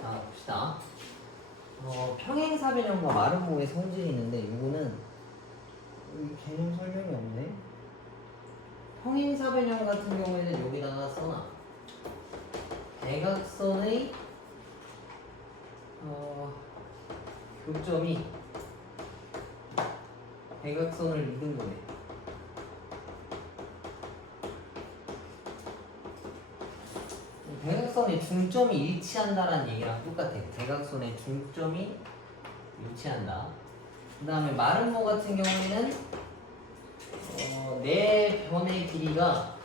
자, 봅시다. 평행사변형과 마름모의 성질이 있는데 이거는 개념 설명이 없네. 평행사변형 같은 경우에는 여기다가 써놔. 대각선의 교점이 대각선을 이든 거네. 대각선의 중점이 일치한다라는 얘기랑 똑같아. 대각선의 중점이 일치한다. 그 다음에 마름모 같은 경우에는 네 변의 길이가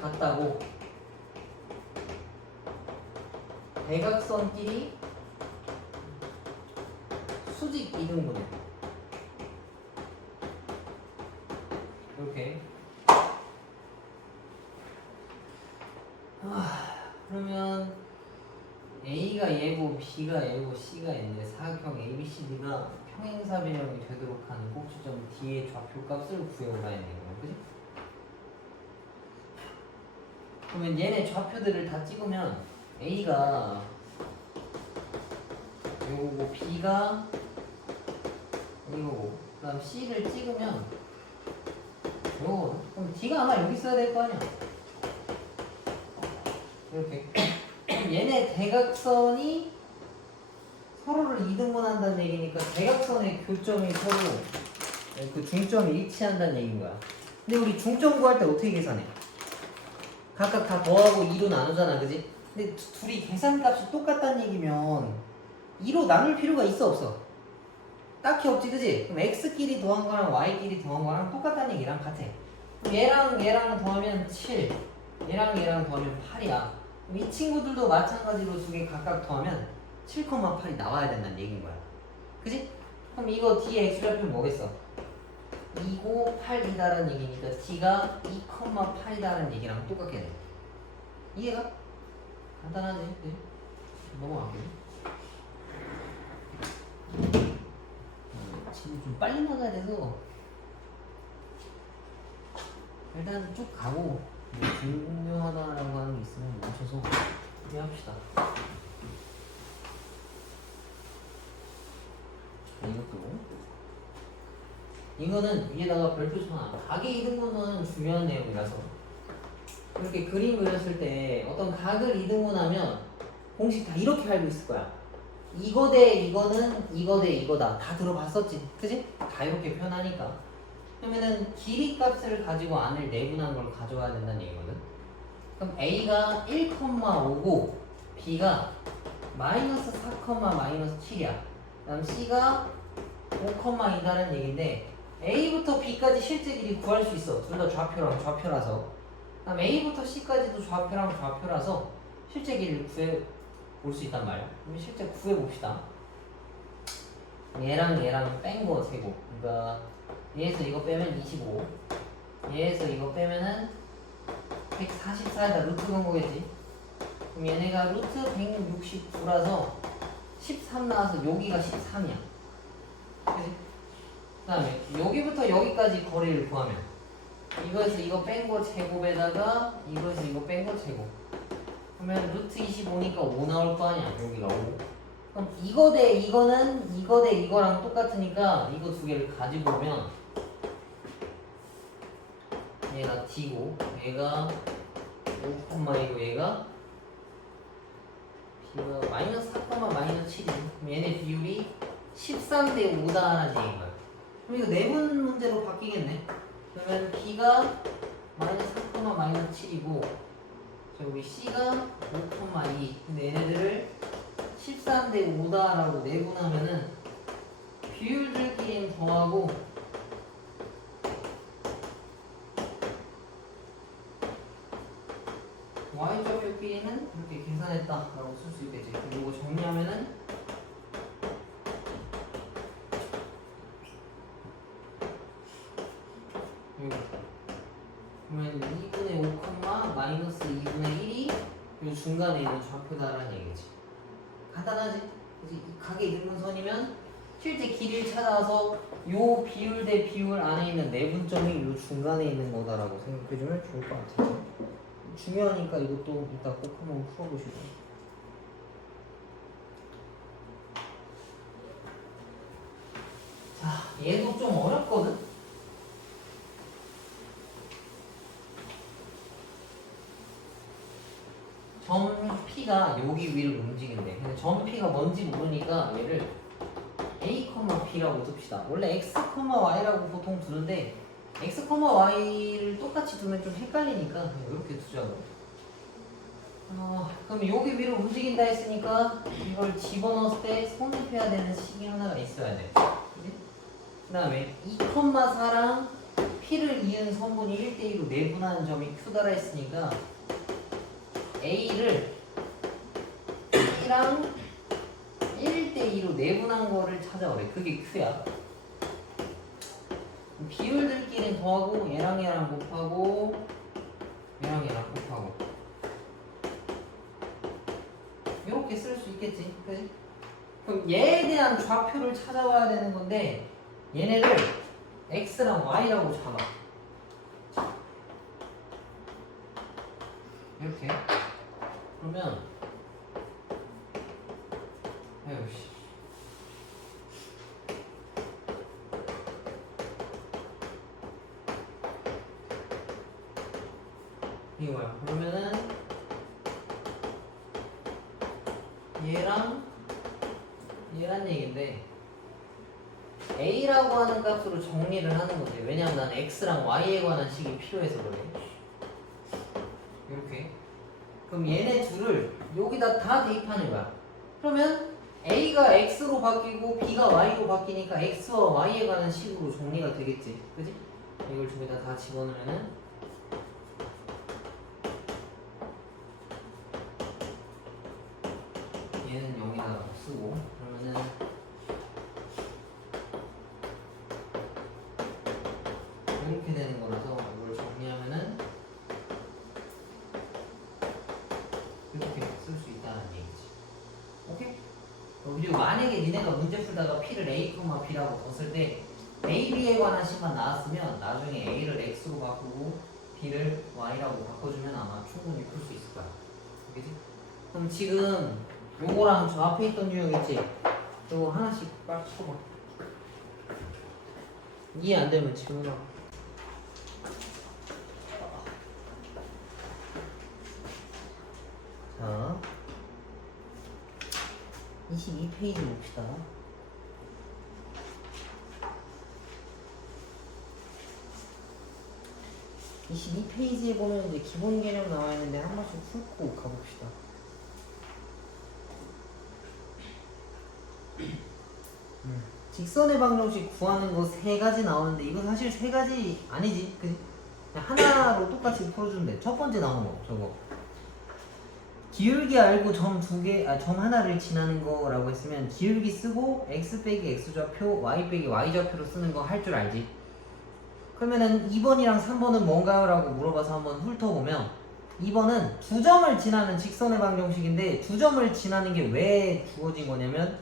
같다고 대각선끼리 수직 이등분해. 이렇게. 그러면 A가 얘고 B가 얘고 C가 얘인데 사각형 ABCD가 평행사변형이 되도록 하는 꼭지점 D의 좌표 값을 구해오라 했네. 그지? 그러면 얘네 좌표들을 다 찍으면 A가 요거고 B가 이거고 그 다음 C를 찍으면 요거. 그럼 D가 아마 여기 있어야 될 거 아니야. 이렇게. 얘네 대각선이 서로를 이등분한다는 얘기니까 대각선의 교점이 서로 그 중점이 일치한다는 얘기인 거야. 근데 우리 중점 구할 때 어떻게 계산해? 각각 다 더하고 2로 나누잖아, 그지? 근데 둘이 계산값이 똑같다는 얘기면 2로 나눌 필요가 있어, 없어? 딱히 없지, 그지? 그럼 x끼리 더한 거랑 y끼리 더한 거랑 똑같다는 얘기랑 같아. 얘랑 얘랑 더하면 7, 얘랑 더하면 8이야. 이 친구들도 마찬가지로 두 개 각각 더하면 7,8이 나와야 된다는 얘기인 거야. 그지? 그럼 이거 뒤에 x좌표는 뭐겠어? 2고 8이다라는 얘기니까 d가 2,8이다라는 얘기랑 똑같게 돼. 이해가? 간단하지? 네? 넘어갈게요. 지금 좀 빨리 나가야 돼서 일단 쭉 가고 뭐 중요하다라고 하는 게 있으면 멈춰서 이해합시다. 이거는 위에다가 별표 쳐놔. 각의 이등분은 중요한 내용이라서 이렇게 그림 그렸을 때 어떤 각을 이등분하면 공식 다 이렇게 알고 있을 거야. 이거 대 이거는 이거 대 이거다. 다 들어봤었지, 그지? 다 이렇게 표현하니까. 그러면은 길이 값을 가지고 안을 내분한 걸 가져와야 된다는 얘기거든. 그럼 A가 1,5고 B가 마이너스 4, 마이너스 7이야. 그다음 C가 5,2다는 얘기인데 A부터 B까지 실제 길이 구할 수 있어. 둘 다 좌표랑 좌표라서. 그다음 A부터 C까지도 좌표랑 좌표라서 실제 길이를 구해 볼 수 있단 말이야. 그럼 실제 구해 봅시다. 얘랑 뺀 거 제곱. 그러니까 얘에서 이거 빼면 25. 얘에서 이거 빼면은 144에다 루트 건 거겠지. 그럼 얘네가 루트 169라서 13 나와서 여기가 13이야. 그치? 그 다음에 여기부터 여기까지 거리를 구하면 이거에서 이거 뺀 거 제곱에다가 이거에서 이거 뺀 거 제곱. 그러면 루트 25니까 5 나올 거 아니야. 여기가 5. 그럼 이거 대 이거는 이거 대 이거랑 똑같으니까 이거 두 개를 가지고 오면 얘가 D고 얘가 5,2고 얘가 B가 마이너스 4, 마이너스 7이. 그럼 얘네 비율이 13대 5다라는 얘기인 거야. 그럼 이거 내분 문제로 바뀌겠네. 그러면 B가 마이너스 4, 마이너스 7이고 저기 C가 5,2. 근데 얘네들을 13대 5다라고 내분하면은 비율들끼리 더하고 y좌표끼리는 이렇게 계산했다라고 쓸 수 있겠지. 그리고 정리하면은 그러면 2분의 5, 마이너스 2분의 1이 이 중간에 있는 좌표다라는 얘기지. 간단하지? 그치? 각의 이등분선이면 실제 길이를 찾아서 요 비율 대 비율 안에 있는 내분점이 요 중간에 있는 거다라고 생각해주면 좋을 것 같아요. 중요하니까 이것도 이따 꼭 한번 풀어보시고. 자, 얘도 좀 어렵거든? 점 P가 여기 위를 움직인대. 근데 점 P가 뭔지 모르니까 얘를 A, B라고 둡시다. 원래 X, Y라고 보통 두는데 X, Y를 똑같이 두면 좀 헷갈리니까 이렇게 두자고. 그럼 여기 위로 움직인다 했으니까 이걸 집어넣었을 때 성립해야 되는 식이 하나가 있어야 돼. 그 다음에 2,4랑 P를 이은 성분이 1대2로 내분하는 점이 Q다라 했으니까 A를 P랑 1대2로 내분한 거를 찾아오래. 그게 Q야. 비율들끼리는 더하고 얘랑 얘랑 곱하고 얘랑 얘랑 곱하고 이렇게 쓸 수 있겠지. 그치? 그럼 얘에 대한 좌표를 찾아와야 되는 건데 얘네를 X랑 Y라고 잡아. 이렇게. 그러면 아유씨. 이게 뭐야? 그러면은 얘란 얘기인데 A라고 하는 값으로 정리를 하는 건데 왜냐면 난 X랑 Y에 관한 식이 필요해서 그래. 이렇게. 그럼 얘네 둘을 여기다 다 대입하는 거야. 그러면 A가 X로 바뀌고 B가 Y로 바뀌니까 X와 Y에 관한 식으로 정리가 되겠지. 그지? 이걸 저기다 다 집어넣으면은 얘는 여기다 쓰고 그러면은 이렇게 되는 거라서 이걸 정리하면은 이렇게 쓸 수 있다는 얘기지. 오케이? 그리고 만약에 니네가 문제 풀다가 P를 A, B라고 뒀을 때 A, B에 관한 식만 나왔으면 나중에 A를 X로 바꾸고 B를 Y라고 바꿔주면 아마 충분히 풀 수 있을 거야. 그치? 그럼 지금 요거랑 저 앞에 있던 유형 있지? 요거 하나씩 빡 쳐봐. 이해 안 되면 지우나. 자, 22페이지 봅시다. (22) 페이지에 보면 이제 기본 개념 나와 있는데 한 번씩 훑고 가봅시다. 직선의 방정식 구하는 거 세 가지 나오는데 이거 사실 세 가지 아니지, 그치? 그냥 하나로 똑같이 풀어주면 돼. 첫 번째 나온 거 저거. 기울기 알고 점 하나를 지나는 거라고 했으면 기울기 쓰고 x 빼기 x 좌표, y 빼기 y 좌표로 쓰는 거 할 줄 알지? 그러면은 2번이랑 3번은 뭔가요? 라고 물어봐서 한번 훑어보면 2번은 두 점을 지나는 직선의 방정식인데 두 점을 지나는 게 왜 주어진 거냐면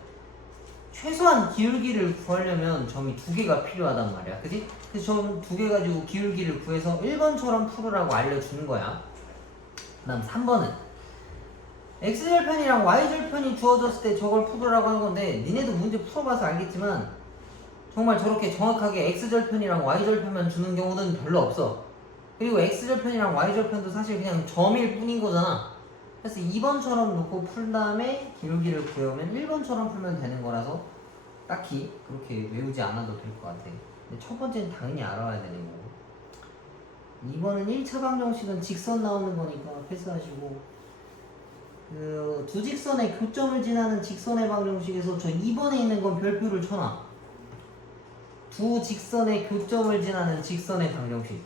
최소한 기울기를 구하려면 점이 두 개가 필요하단 말이야. 그치? 그래서 점 두 개 가지고 기울기를 구해서 1번처럼 풀으라고 알려주는 거야. 그 다음 3번은 x절편이랑 y절편이 주어졌을 때 저걸 풀으라고 하는 건데 니네도 문제 풀어봐서 알겠지만 정말 저렇게 정확하게 x절편이랑 y절편만 주는 경우는 별로 없어. 그리고 x절편이랑 y절편도 사실 그냥 점일 뿐인 거잖아. 그래서 2번처럼 놓고 풀 다음에 기울기를 구해오면 1번처럼 풀면 되는 거라서 딱히 그렇게 외우지 않아도 될 것 같아. 근데 첫 번째는 당연히 알아야 되는 거고 2번은 1차 방정식은 직선 나오는 거니까 패스하시고 그 두 직선의 교점을 지나는 직선의 방정식에서 저 2번에 있는 건 별표를 쳐놔. 두 직선의 교점을 지나는 직선의 방정식.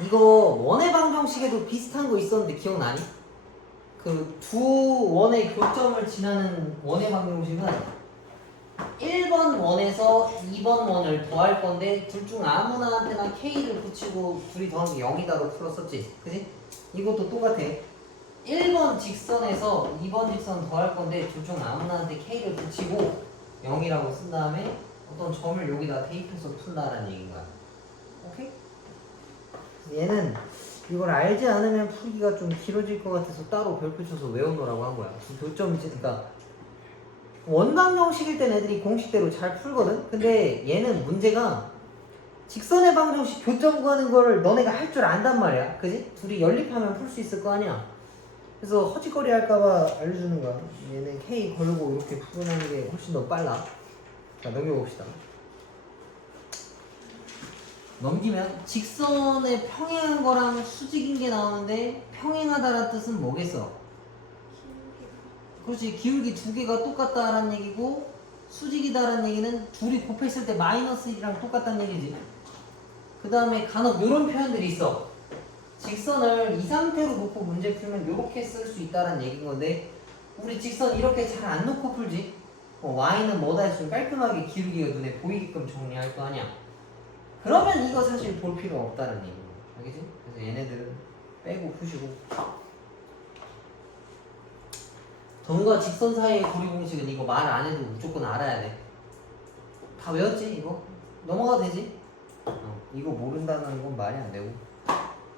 이거 원의 방정식에도 비슷한 거 있었는데 기억나니? 그 두 원의 교점을 지나는 원의 방정식은 1번 원에서 2번 원을 더할 건데 둘 중 아무나한테나 K를 붙이고 둘이 더하면 0이다로 풀었었지. 그치? 이것도 똑같아. 1번 직선에서 2번 직선 더할 건데 둘 중 아무나한테 K를 붙이고 0이라고 쓴 다음에 어떤 점을 여기다 대입해서 푼다라는 얘기인 거야. 오케이? 얘는 이걸 알지 않으면 풀기가 좀 길어질 것 같아서 따로 별표 쳐서 외워놓으라고 한 거야. 교점이 그러니까 원각 형식일 땐 애들이 공식대로 잘 풀거든. 근데 얘는 문제가 직선의 방정식 교점 구하는 걸 너네가 할 줄 안단 말이야. 그지? 둘이 연립하면 풀 수 있을 거 아니야. 그래서 허짓거리 할까봐 알려주는 거야. 얘는 K 걸고 이렇게 풀어내는 게 훨씬 더 빨라. 자, 넘겨봅시다. 넘기면 직선에 평행한 거랑 수직인 게 나오는데 평행하다라는 뜻은 뭐겠어? 그렇지. 기울기 두 개가 똑같다라는 얘기고 수직이다라는 얘기는 둘이 곱했을 때 마이너스 1이랑 똑같다는 얘기지. 그 다음에 간혹 이런 표현들이 있어. 직선을 이 상태로 놓고 문제 풀면 이렇게 쓸 수 있다는 얘기인 건데 우리 직선 이렇게 잘 안 놓고 풀지. y는 뭐다 했으면 깔끔하게 기울기가 눈에 보이게끔 정리할 거 아니야. 그러면 이거 사실 볼 필요 없다는 얘기야. 알겠지? 그래서 얘네들은 빼고 푸시고. 점과 직선 사이의 거리 공식은 이거 말 안 해도 무조건 알아야 돼. 다 외웠지 이거? 넘어가도 되지? 이거 모른다는 건 말이 안 되고.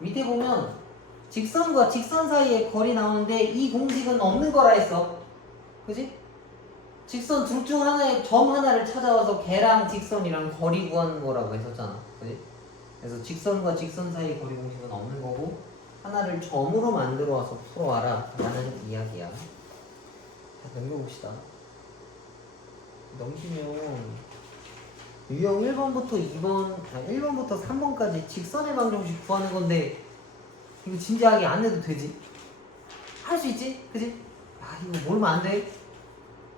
밑에 보면 직선과 직선 사이의 거리 나오는데 이 공식은 없는 거라 했어. 그지? 직선 둘 중 하나의 점 하나를 찾아와서 걔랑 직선이랑 거리 구하는 거라고 했었잖아. 그지? 그래서 직선과 직선 사이의 거리 공식은 없는 거고 하나를 점으로 만들어 와서 풀어와라 라는 이야기야. 자, 넘겨봅시다. 넘기면 유형 1번부터 2번, 1번부터 3번까지 직선의 방정식 구하는 건데 이거 진지하게 안 해도 되지? 할 수 있지? 그지? 아 이거 모르면 안 돼?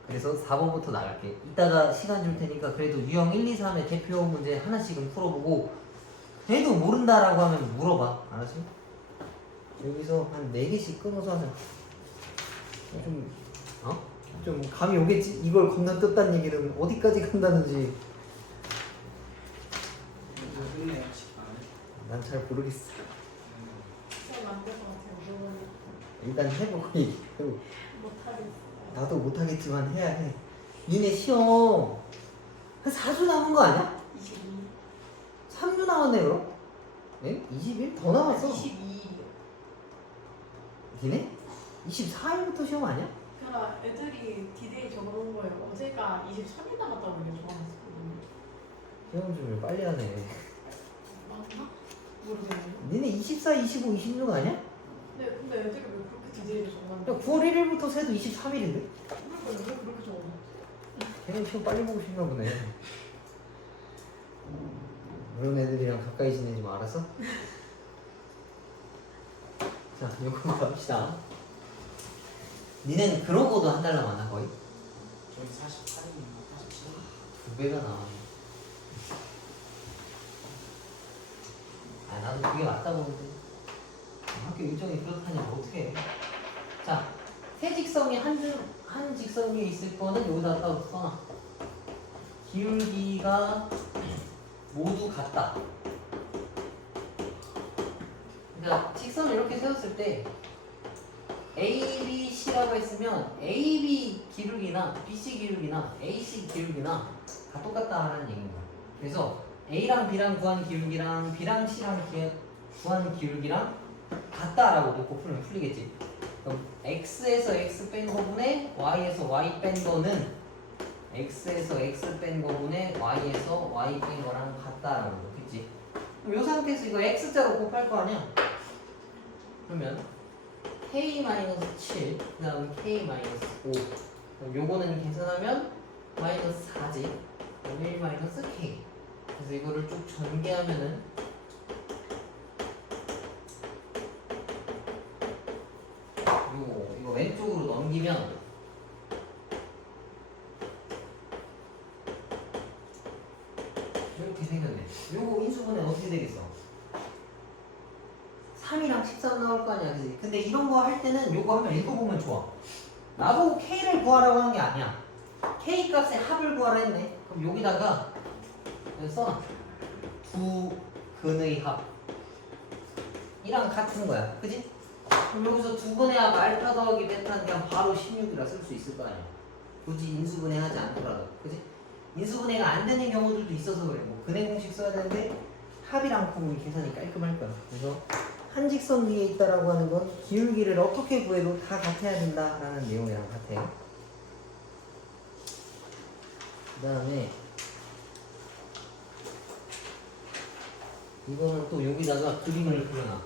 그래서 4번부터 나갈게. 이따가 시간 줄 테니까 그래도 유형 1, 2, 3의 대표 문제 하나씩은 풀어보고 그래도 모른다라고 하면 물어봐. 알았지? 여기서 한 4개씩 끊어서 하자. 좀 감이 오겠지? 이걸 건너뛰었다는 얘기는 어디까지 간다는지 난 잘 모르겠어. 일단 해보고 얘기하고. 나도 못하겠지만 해야 해. 니네 시험 한 4주 남은 거 아니야? 22. 3주 남았네 그럼? 네? 20일? 더 남았어. 22일이요. 니네? 24일부터 시험 아니야? 그러니까 애들이 디데이 적어놓은 거예요. 어제가 23일 남았다고 이게 적어놨거든요. 시험 좀 빨리 하네. 맞나? 모르겠네요. 니네 24, 25, 26 아니야? 네, 근데 애들이 왜 그렇게 디데이를 적어놨는지. 야, 9월 1일부터 새도 23일인데? 그러니까 왜 그렇게 적어놨지? 걔는 시험 빨리 보고 싶나 보네. 그런 애들이랑 가까이 지내지 마, 알았어? 자, 요거 갑시다. 니는 그러고도 한 달 남았나 거의? 저희 48일인가 47일? 2배가 나왔네. 아 나도 그게 맞다 보는데 학교 일정이 그렇다니 어떻게 해. 자, 세 직선이 한 직선 위에 있을 거는 여기다 따로 써놔. 기울기가 모두 같다. 그러니까 직선을 이렇게 세웠을 때 A, B, C라고 했으면 A, B 기울기나 B, C 기울기나 A, C 기울기나 다 똑같다 하는 얘기인 거야. 그래서 A랑 B랑 구한 기울기랑 B랑 C랑 구한 기울기랑 같다라고 놓고 풀면 풀리겠지. 그럼 X에서 X 뺀 거분의 Y에서 Y 뺀 거는 X에서 X 뺀 거분의 Y에서 Y 뺀 거랑 같다라고 놓겠지. 그럼 이 상태에서 이거 X자로 곱할 거 아니야? 그러면 K-7 그 다음에 K-5 그럼 요거는 계산하면 마이너스 4지. 그럼 1-K. 그래서 이거를 쭉 전개하면은 이거 왼쪽으로 넘기면 이렇게 생겼네. 요거 인수분해 어떻게 되겠어? 3이랑 13 나올 거 아니야, 그지? 근데 이런 거 할 때는 요거 하면 읽어보면 좋아. 나보고 K를 구하라고 하는 게 아니야. K 값의 합을 구하라 했네. 그럼 여기다가 여기 써놔. 두 근의 합 이랑 같은 거야, 그지? 그럼 여기서 두 근의 합 알파 더하기 베타는 그냥 바로 16이라 쓸 수 있을 거 아니야. 굳이 인수분해 하지 않더라도, 그지? 인수분해가 안 되는 경우들도 있어서 그래. 뭐 근의 공식 써야 되는데 합이랑 곱은 계산이 깔끔할 거야. 그래서 한 직선 위에 있다라고 하는 건 기울기를 어떻게 구해도 다 같아야 된다라는 내용이랑 같아요. 그 다음에 이거는 또 여기다가 그림을 그려놔.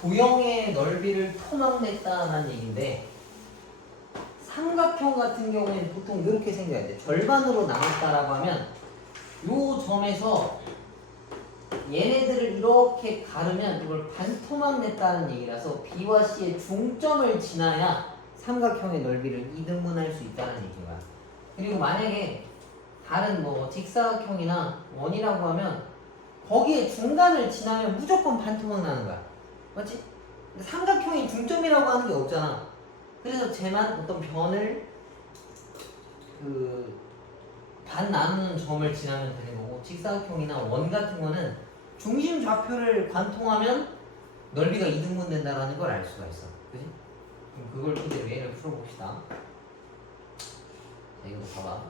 도형의 넓이를 토막냈다라는 얘기인데 삼각형 같은 경우에는 보통 이렇게 생겨야 돼. 절반으로 나눴다라고 하면 요 점에서 얘네들을 이렇게 가르면 이걸 반토막 냈다는 얘기라서 B와 C의 중점을 지나야 삼각형의 넓이를 이등분할 수 있다는 얘기인 거야. 그리고 만약에 다른 뭐 직사각형이나 원이라고 하면 거기에 중간을 지나면 무조건 반토막 나는 거야. 맞지? 근데 삼각형이 중점이라고 하는 게 없잖아. 그래서 쟤만 어떤 변을 반 나누는 점을 지나면 되는 거고, 직사각형이나 원 같은 거는 중심 좌표를 관통하면 넓이가 이등분 된다라는 걸 알 수가 있어. 그지? 그럼 그걸 그대로 예를 풀어봅시다. 자, 이거 봐봐.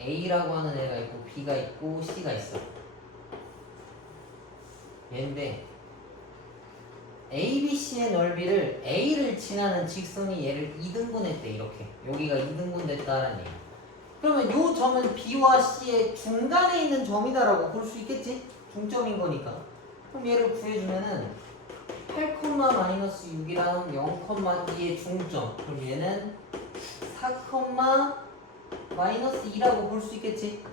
A라고 하는 애가 있고 B가 있고 C가 있어. 얘인데 ABC의 넓이를 A를 지나는 직선이 얘를 이등분했대. 이렇게 여기가 이등분 됐다라는 얘기. 그러면 요 점은 B와 C의 중간에 있는 점이다라고 볼 수 있겠지? 중점인 거니까. 그럼 얘를 구해주면은 8,-6이랑 0,2의 중점. 그럼 얘는 4,-2라고 볼 수 있겠지?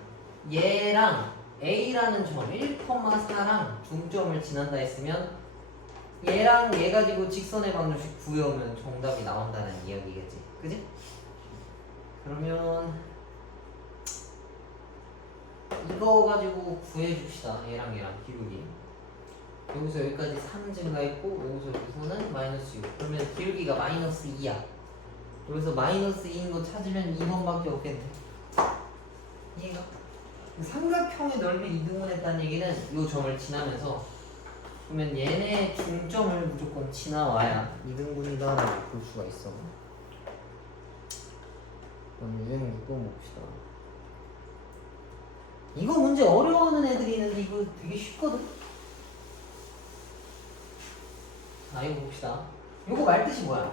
얘랑 A라는 점 1,4랑 중점을 지난다 했으면 얘랑 얘 가지고 직선의 방정식 구해오면 정답이 나온다는 이야기겠지. 그지? 그러면 이거 가지고 구해줍시다. 얘랑 기울기. 여기서 여기까지 3 증가했고 여기서는 -6. 그러면 기울기가 -2야. 여기서 -2인 거 찾으면 2번밖에 없겠네. 이해가? 삼각형의 넓이 이등분했다는 얘기는 이 점을 지나면서, 그러면 얘네 중점을 무조건 지나와야 이등분이다라고 볼 수가 있어. 그럼 유형 6번 봅시다. 이거 문제 어려워하는 애들이 있는데 이거 되게 쉽거든? 자, 이거 봅시다. 이거 말뜻이 뭐야?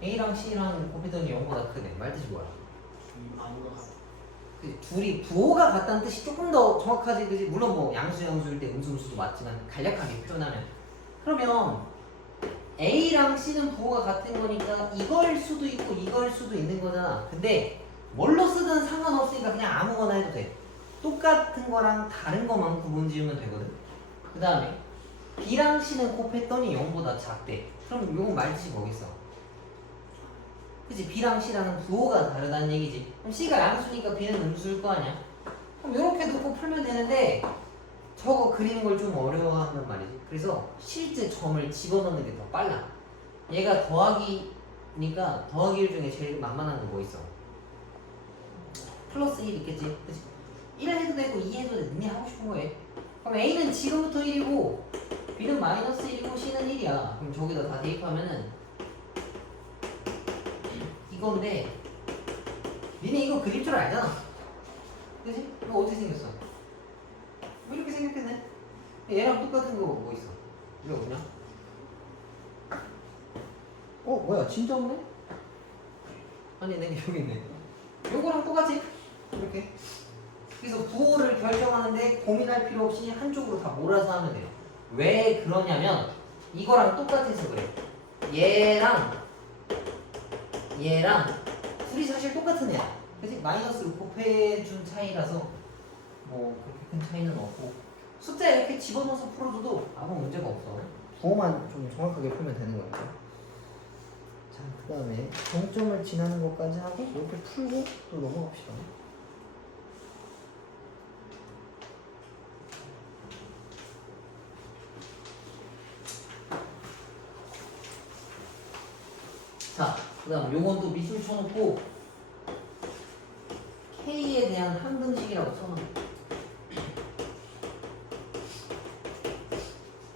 A랑 C랑 곱했더니 0보다 크네. 말뜻이 뭐야? 아닌 것 같아. 둘이 부호가 같다는 뜻이 조금 더 정확하지, 그지? 물론 뭐 양수일 때 음수도 맞지만 간략하게 표현하면, 그러면 A랑 C는 부호가 같은 거니까 이걸 수도 있고 이걸 수도 있는 거잖아. 근데 뭘로 쓰든 상관없으니까 그냥 아무거나 해도 돼. 똑같은 거랑 다른 거만 구분 지으면 되거든. 그 다음에 B랑 C는 곱했더니 0보다 작대. 그럼 요건 말뜻이 뭐겠어? 그치? B랑 C랑은 부호가 다르다는 얘기지. 그럼 C가 양수니까 B는 음수일 거 아니야. 그럼 이렇게 놓고 풀면 되는데 저거 그리는 걸 좀 어려워한단 말이지. 그래서 실제 점을 집어넣는 게 더 빨라. 얘가 더하기니까 더하기 1 중에 제일 만만한 거 뭐 있어? 플러스 1 있겠지? 그치? 1 해도 되고 2 해도 돼. 니네 하고 싶은 거 해. 그럼 A는 지금부터 1이고 B는 -1이고 C는 1이야. 그럼 저기다 다 대입하면은 이건데, 니네 이거 그릴 줄 알잖아. 그치? 이거 어떻게 생겼어? 뭐 이렇게 생겼겠네? 얘랑 똑같은 거 뭐 있어? 이거 뭐냐? 뭐야? 진짜 없네? 아니, 내 여기 있네. 요거랑 똑같이 이렇게. 그래서 부호를 결정하는데 고민할 필요 없이 한쪽으로 다 몰아서 하면 돼요. 왜 그러냐면 이거랑 똑같아서 그래. 얘랑 둘이 사실 똑같은 애야. 그치? 마이너스를 곱해준 차이라서 뭐 그렇게 큰 차이는 없고, 숫자 이렇게 집어넣어서 풀어줘도 아무 문제가 없어. 부호만 좀 정확하게 풀면 되는 거니까. 자, 그 다음에 정점을 지나는 것까지 하고 이렇게 풀고 또 넘어갑시다. 자, 그 다음 요건 또 밑줄 쳐놓고 K에 대한 항등식이라고 써놔.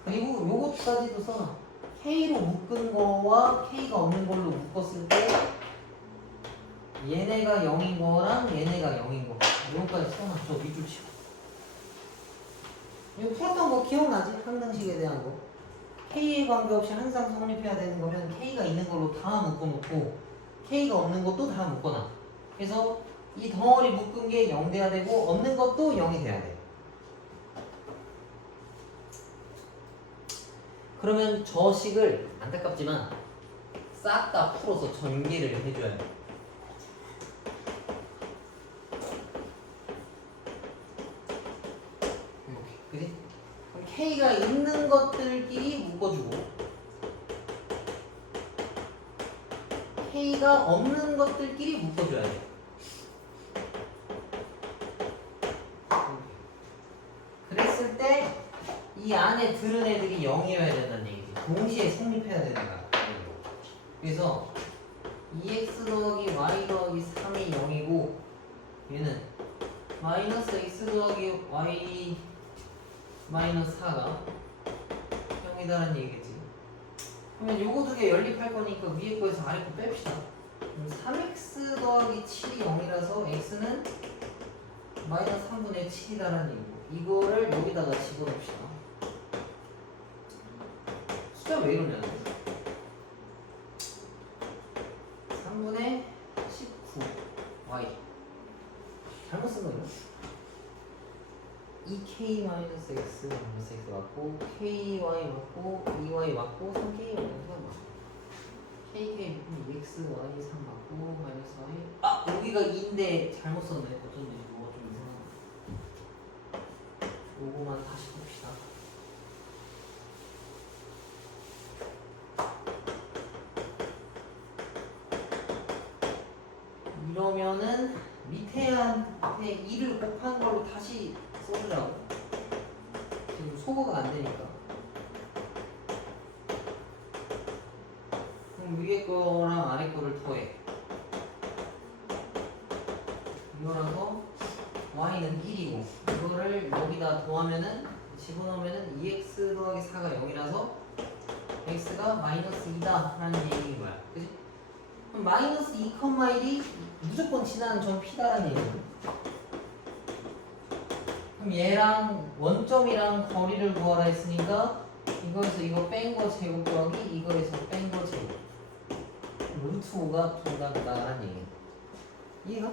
그리고 요것까지도 써놔. K로 묶은 거와 K가 없는 걸로 묶었을 때 얘네가 0인 거랑 얘네가 0인 거, 요거까지 써놔. 저 밑줄 치고. 이거 풀었던 거 기억나지? 항등식에 대한 거. K에 관계없이 항상 성립해야 되는 거면 K가 있는 걸로 다 묶어놓고 K가 없는 것도 다 묶어놔. 그래서 이 덩어리 묶은 게 0 돼야 되고 없는 것도 0이 돼야 돼. 그러면 저 식을 안타깝지만 싹 다 풀어서 전개를 해줘야 돼. 이렇게, 그지? 그럼 K가 있는 것들끼리 묶어주고 K가 없는 것들끼리 묶어줘야 돼. 그랬을 때 이 안에 들은 애들이 0이어야 된다는 얘기지. 동시에 성립해야 되는 거야. 그래서 2x 더하기 y 더하기 3이 0이고 얘는 마이너스 x 더하기 y 마이너스 4가 0이다라는 얘기겠지. 그러면 요거 두 개 연립할 거니까 위에 거에서 아래 거 뺍시다. 그럼 3x 더하기 7이 0이라서 x는 마이너스 3분의 7이다라는 얘기고 이거를 여기다가 집어넣읍시다. 숫자 왜 이러냐? 3분의 19 y 잘못 쓴 거예요. 2k 마이너스 x 마이너스 x 맞고 ky 맞고 2y 맞고 3k 마이너스 3 맞고 kk 2x y 3 맞고 마이너스 y 아 여기가 2인데 잘못 썼네. 어쩐지 뭐가 좀 이상하네. 요거만 다시 봅시다. 이러면은 밑에 한테 2를 곱한 걸로 다시 써주라고. 지금 소거가 안 되니까. 그럼 위에 거랑 아래 거를 더해. 이거라서 y는 1이고 이거를 여기다 더하면은 집어넣으면은 2x 더하기 4가 0이라서 x가 마이너스 2다 라는 얘기인 거야. 그치? 그럼 마이너스 2,1이 무조건 지나는 점 P다라는 얘기야. 그럼 얘랑 원점이랑 거리를 구하라 했으니까 이거에서 이거 뺀 거 제곱 더하기 이거에서 뺀 거 제곱 루트 5가 동갑이다라는 얘기야. 이해가?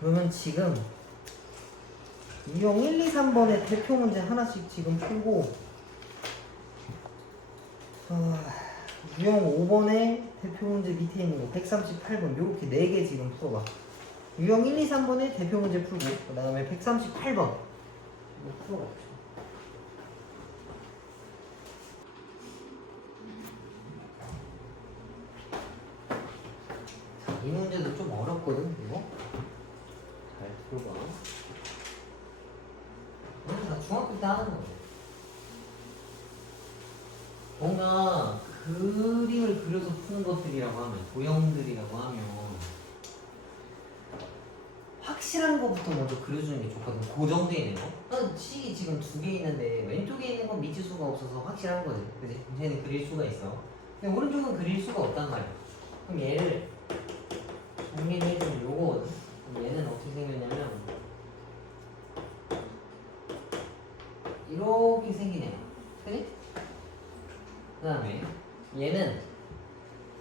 그러면 지금 유형 1, 2, 3번의 대표 문제 하나씩 지금 풀고 유형 5번의 대표 문제 밑에 있는 거 138번 요렇게 4개 지금 풀어봐. 유형 1, 2, 3번의 대표 문제 풀고 그 다음에 138번 이거 풀어봅시다. 자, 이 문제도 좀 어렵거든 이거. 잘 들어봐. 이건 다 중학교 때 하는 거지. 뭔가 그림을 그려서 푸는 것들이라고 하면 도형들이라고 하면 확실한 거부터 먼저 그려주는 게 좋거든. 고정되어 있는 거. 식이 지금 2개 있는데 왼쪽에 있는 건 미지수가 없어서 확실한 거지. 그지? 쟤는 그릴 수가 있어. 근데 오른쪽은 그릴 수가 없단 말이야. 그럼 얘를 정리를 해주면 요거거든. 그럼 얘는 어떻게 생겼냐면 이렇게 생기네요. 그지? 그 다음에 얘는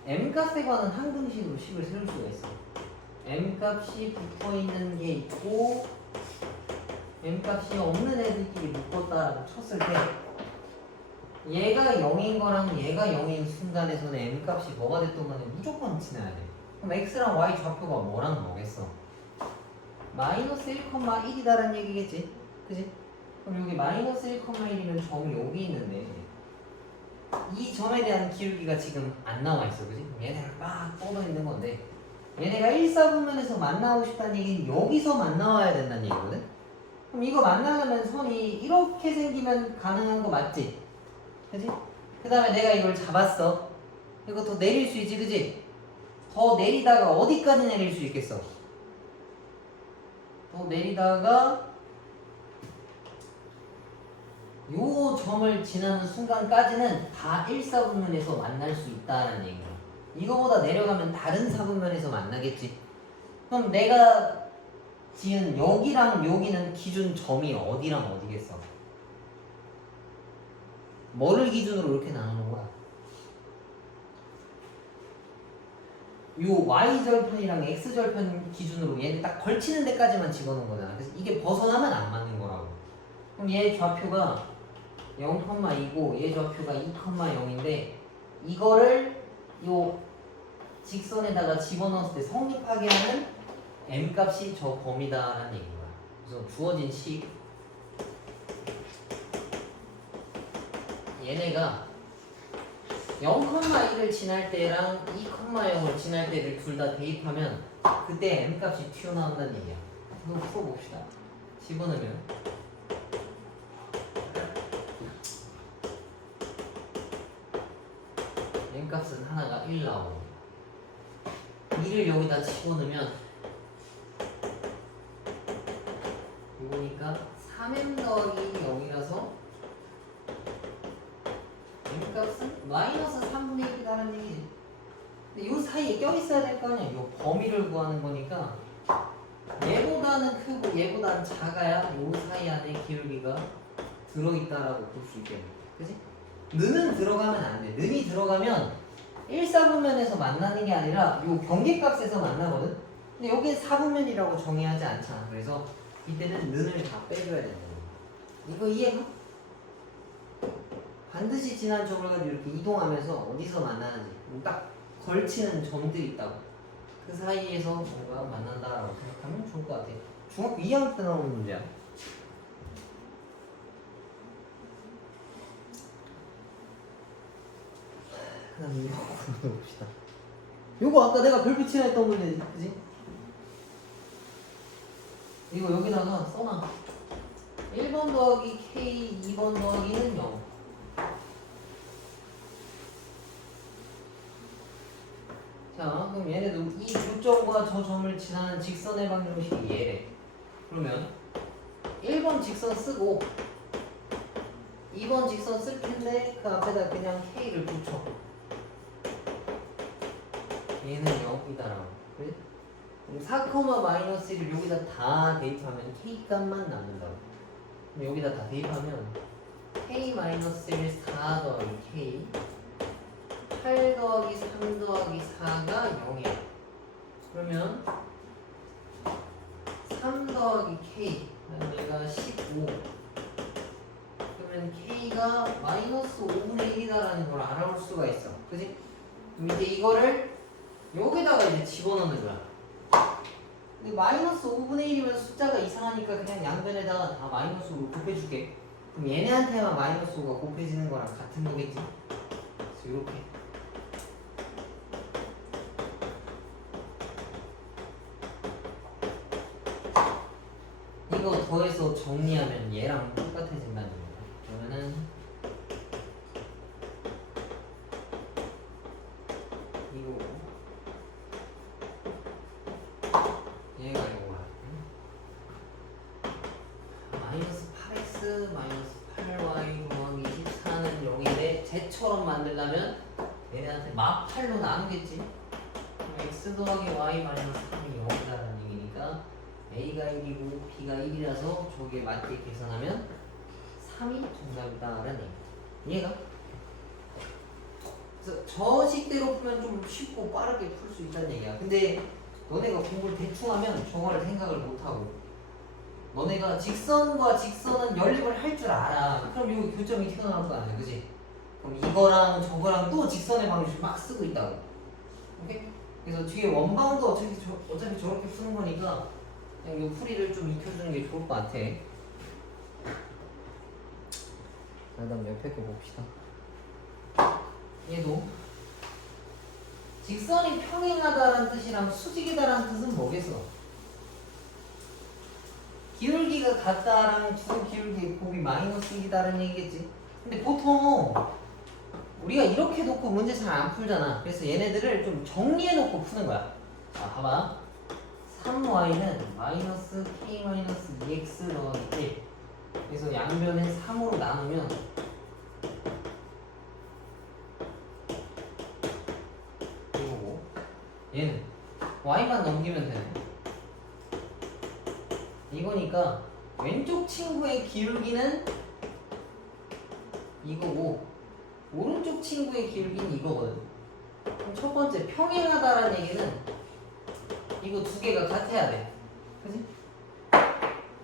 m값에 관한 항등식으로 식을 세울 수가 있어. m값이 붙어있는 게 있고 m값이 없는 애들끼리 묶었다라고 쳤을 때 얘가 0인 거랑 얘가 0인 순간에서는 m값이 뭐가 됐든 간에 무조건 지나야 돼. 그럼 x랑 y 좌표가 뭐랑 뭐겠어? 마이너스 1,1이다라는 얘기겠지? 그지? 그럼 여기 마이너스 1,1이면 점이 여기 있는데 이 점에 대한 기울기가 지금 안 나와 있어. 그지? 얘네가 막 뻗어 있는 건데 얘네가 1, 4분면에서 만나고 싶다는 얘기는 여기서 만나와야 된다는 얘기거든? 그럼 이거 만나려면 선이 이렇게 생기면 가능한 거 맞지? 그지? 그 다음에 내가 이걸 잡았어. 이거 더 내릴 수 있지, 그지? 더 내리다가 어디까지 내릴 수 있겠어? 더 내리다가 요 점을 지나는 순간까지는 다 1, 4분면에서 만날 수 있다는 얘기야. 이거보다 내려가면 다른 4분면에서 만나겠지. 그럼 내가 지은 여기랑 여기는 기준 점이 어디랑 어디겠어? 뭐를 기준으로 이렇게 나누는 거야? 요 y절편이랑 x절편 기준으로 얘는 딱 걸치는 데까지만 집어넣은 거잖아. 그래서 이게 벗어나면 안 맞는 거라고. 그럼 얘 좌표가 0,2고 얘 좌표가 2,0인데 이거를 요 직선에다가 집어넣었을 때 성립하게 하는 m 값이 저 범위다라는 얘기인 거야. 그래서 주어진 식 얘네가 0,1을 지날 때랑 2,0을 지날 때를 둘 다 대입하면 그때 m 값이 튀어나온다는 얘기야. 한번 풀어봅시다. 집어넣으면 m 값은 하나가 1 나오고 2를 여기다 집어넣으면 이거니까 3m 더하기 0이라서 m 값은 마이너스 3분의 1이라는 얘기지. 근데 이 사이에 껴있어야 될 거 아니야. 이 범위를 구하는 거니까 얘보다는 크고 얘보다는 작아야 이 사이 안에 기울기가 들어있다라고 볼 수 있겠네. 그치? 는은 들어가면 안 돼. 는이 들어가면 1, 4분면에서 만나는 게 아니라 이 경계값에서 만나거든? 근데 여기는 4분면이라고 정의하지 않잖아. 그래서 이때는 는을 다 빼줘야 된다. 이거 이해가? 반드시 지난 점을 가지고 이렇게 이동하면서 어디서 만나는지 딱 걸치는 점들이 있다고. 그 사이에서 뭔가 만난다라고 생각하면 좋을 것 같아. 중학교 2학년 때 나오는 문제야. 그 다음에 이거 봅시다. 요거 아까 내가 별 붙이나 했던 문제지, 그지? 이거 여기다가 써놔. 1번 더하기 K, 2번 더하기는 0. 자, 그럼 얘네도 이 교점과 저 점을 지나는 직선의 방정식이 얘래. 그러면 1번 직선 쓰고 2번 직선 쓸 텐데 그 앞에다 그냥 K를 붙여. 얘는 0이다라고. 그래? 그럼 4,-1을 여기다 다 대입하면 K 값만 남는다고. 그럼 여기다 다 대입하면 K-1 4 더하기 K 8 더하기 3 더하기 4가 0이야. 그러면 3 더하기 K 얘가 15. 그러면 K가 마이너스 5분의 1이다라는 걸 알아볼 수가 있어. 그지? 그럼 이제 이거를 여기다가 이제 집어넣는 거야. 근데 마이너스 5분의 1이면 숫자가 이상하니까 그냥 양변에다가 다 마이너스 5를 곱해줄게. 그럼 얘네한테만 마이너스 5가 곱해지는 거랑 같은 거겠지? 그래서 이렇게. 이거 더해서 정리하면 얘랑 똑같아진다는 거야. 그러면은 이거 얘가 이거야. 마이너스 8x 마이너스 8y 더하기 24는 0인데 쟤처럼 만들려면 얘네한테 마팔로 나누겠지. 그럼 x 더하기 y 마이너스 3이 0이라는 얘기니까 a가 1이고 b가 1이라서 저기에 맞게 계산하면 3이 정답이다라는 얘기. 이해가? 그래서 저 식대로 풀면 좀 쉽고 빠르게 풀 수 있다는 얘기야. 근데 너네가 공부를 대충 하면 저거를 생각을 못하고 너네가 직선과 직선은 연립을 할 줄 알아. 그럼 이 교점이 튀어나올 거 아니야, 그지? 그럼 이거랑 저거랑 또 직선의 방식을 막 쓰고 있다고. 오케이? 그래서 뒤에 원방도 어차피 저렇게 푸는 거니까 그냥 이 풀이를 좀 익혀주는 게 좋을 것 같아. 자, 그다음 옆에 거 봅시다. 얘도 직선이 평행하다라는 뜻이랑 수직이다라는 뜻은 뭐겠어? 기울기가 같다랑 두 기울기의 곱이 마이너스 1이다라는 얘기겠지. 근데 보통 우리가 이렇게 놓고 문제 잘 안 풀잖아. 그래서 얘네들을 좀 정리해 놓고 푸는 거야. 자, 봐봐. 3y는 마이너스 k 마이너스 2x 더하기 1. 그래서 양변에 3으로 나누면 이거고 얘는 y만 넘기면 되네. 이거니까 왼쪽 친구의 기울기는 이거고 오른쪽 친구의 기울기는 이거거든. 그럼 첫 번째 평행하다라는 얘기는 이거 두 개가 같아야 돼. 그지?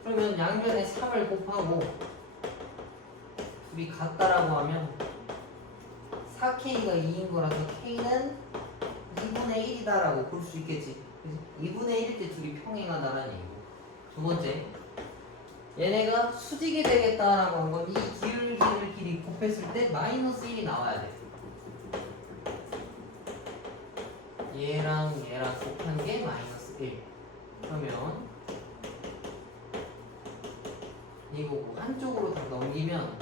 그러면 양면에 3을 곱하고 둘이 같다라고 하면 4K가 2인 거라서 K는 2분의 1이다라고 볼 수 있겠지. 그치? 2분의 1일 때 둘이 평행하다라는 얘기고. 두 번째, 얘네가 수직이 되겠다라고 한 건 이 기울기들끼리 곱했을 때 마이너스 1이 나와야 돼. 얘랑 곱한 게 마이너스 1. 그러면 이거 한쪽으로 다 넘기면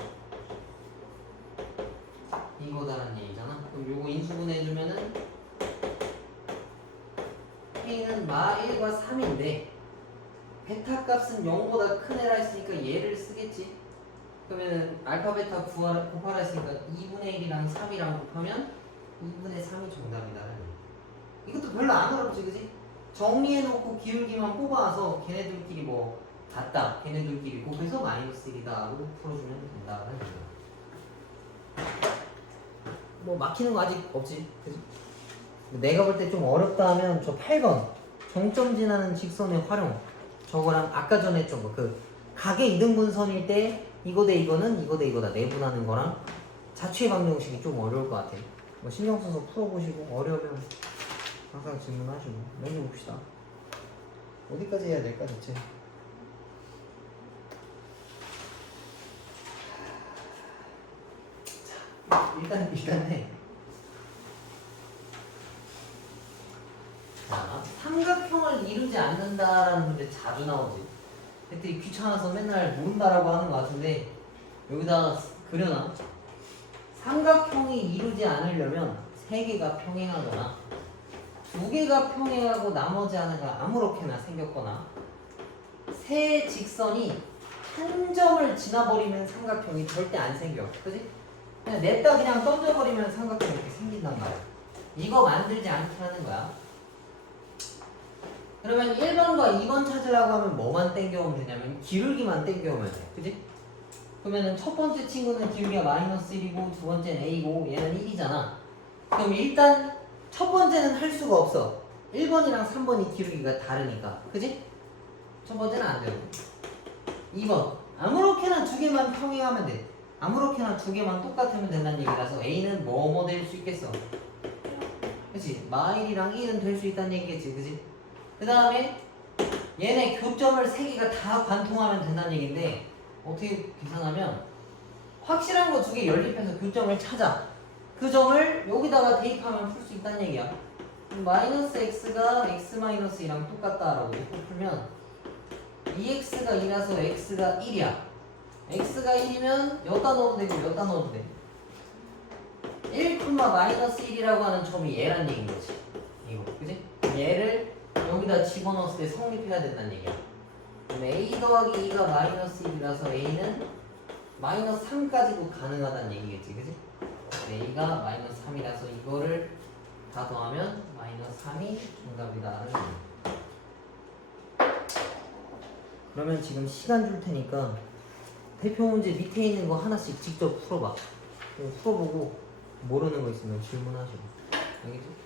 이거다라는 얘기잖아. 그럼 요거 인수분해해주면은 K는 마 1과 3인데 베타 값은 0보다 큰 애라 했으니까 얘를 쓰겠지. 그러면은 알파 베타 곱하라 했으니까 2분의 1이랑 3이랑 곱하면 2분의 3이 정답이다라는 얘기. 이것도 별로 안 어렵지, 그지? 정리해놓고 기울기만 뽑아서 걔네들끼리 뭐 같다, 걔네들끼리 곱해서 마이너스 1이다 하고 풀어주면 된다라는 얘기야. 뭐 막히는 거 아직 없지, 그지? 내가 볼 때 좀 어렵다 하면 저 8번 정점 지나는 직선의 활용, 저거랑 아까 전에 했던 거, 그 각의 이등분선일 때 이거 대 이거는 이거 대 이거다 내분하는 거랑 자취의 방정식이 좀 어려울 것 같아. 뭐 신경 써서 풀어보시고 어려우면 항상 질문하시고 넘겨봅시다. 어디까지 해야 될까 대체? 일단 해. 자, 삼각형을 이루지 않는다라는 문제 자주 나오지. 애들이 귀찮아서 맨날 모른다라고 하는 것 같은데 여기다가 그려놔. 삼각형이 이루지 않으려면 세 개가 평행하거나 두 개가 평행하고 나머지 하나가 아무렇게나 생겼거나 세 직선이 한 점을 지나버리면 삼각형이 절대 안 생겨. 그지? 그냥 냅다 그냥 던져버리면 삼각형이 이렇게 생긴단 말이야. 이거 만들지 않게 하는 거야. 그러면 1번과 2번 찾으려고 하면 뭐만 땡겨오면 되냐면 기울기만 땡겨오면 돼. 그지? 그러면은 첫 번째 친구는 기울기가 마이너스 1이고 두 번째는 A고 얘는 1이잖아. 그럼 일단 첫 번째는 할 수가 없어. 1번이랑 3번이 기울기가 다르니까. 그지? 첫 번째는 안 되고. 2번. 아무렇게나 두 개만 평행하면 돼. 아무렇게나 두 개만 똑같으면 된다는 얘기라서 A는 뭐뭐 될 수 있겠어. 그치? 마1이랑 2는 될 수 있다는 얘기겠지. 그치? 그 다음에 얘네 교점을 세 개가 다 관통하면 된다는 얘기인데 어떻게 계산하면 확실한 거 두 개 연립해서 교점을 찾아. 그 점을 여기다가 대입하면 풀 수 있다는 얘기야. 마이너스 x가 x 마이너스 2랑 똑같다라고 풀면 2x가 2라서 x가 1이야. x가 1이면 여기다 넣어도 되고 여기다 넣어도 돼. 1, 마이너스 1이라고 하는 점이 얘란 얘기인 거지. 이거, 그지? 얘를 여기다 집어넣었을 때 성립해야 된다는 얘기야. 그럼 a 더하기 2가 마이너스 1이라서 a는 마이너스 3까지도 가능하다는 얘기겠지, 그지? a가 마이너스 3이라서 이거를 다 더하면 마이너스 3이 정답이다라는 얘기야. 그러면 지금 시간 줄 테니까 대표 문제 밑에 있는 거 하나씩 직접 풀어봐. 풀어보고 모르는 거 있으면 질문하시고. 알겠지?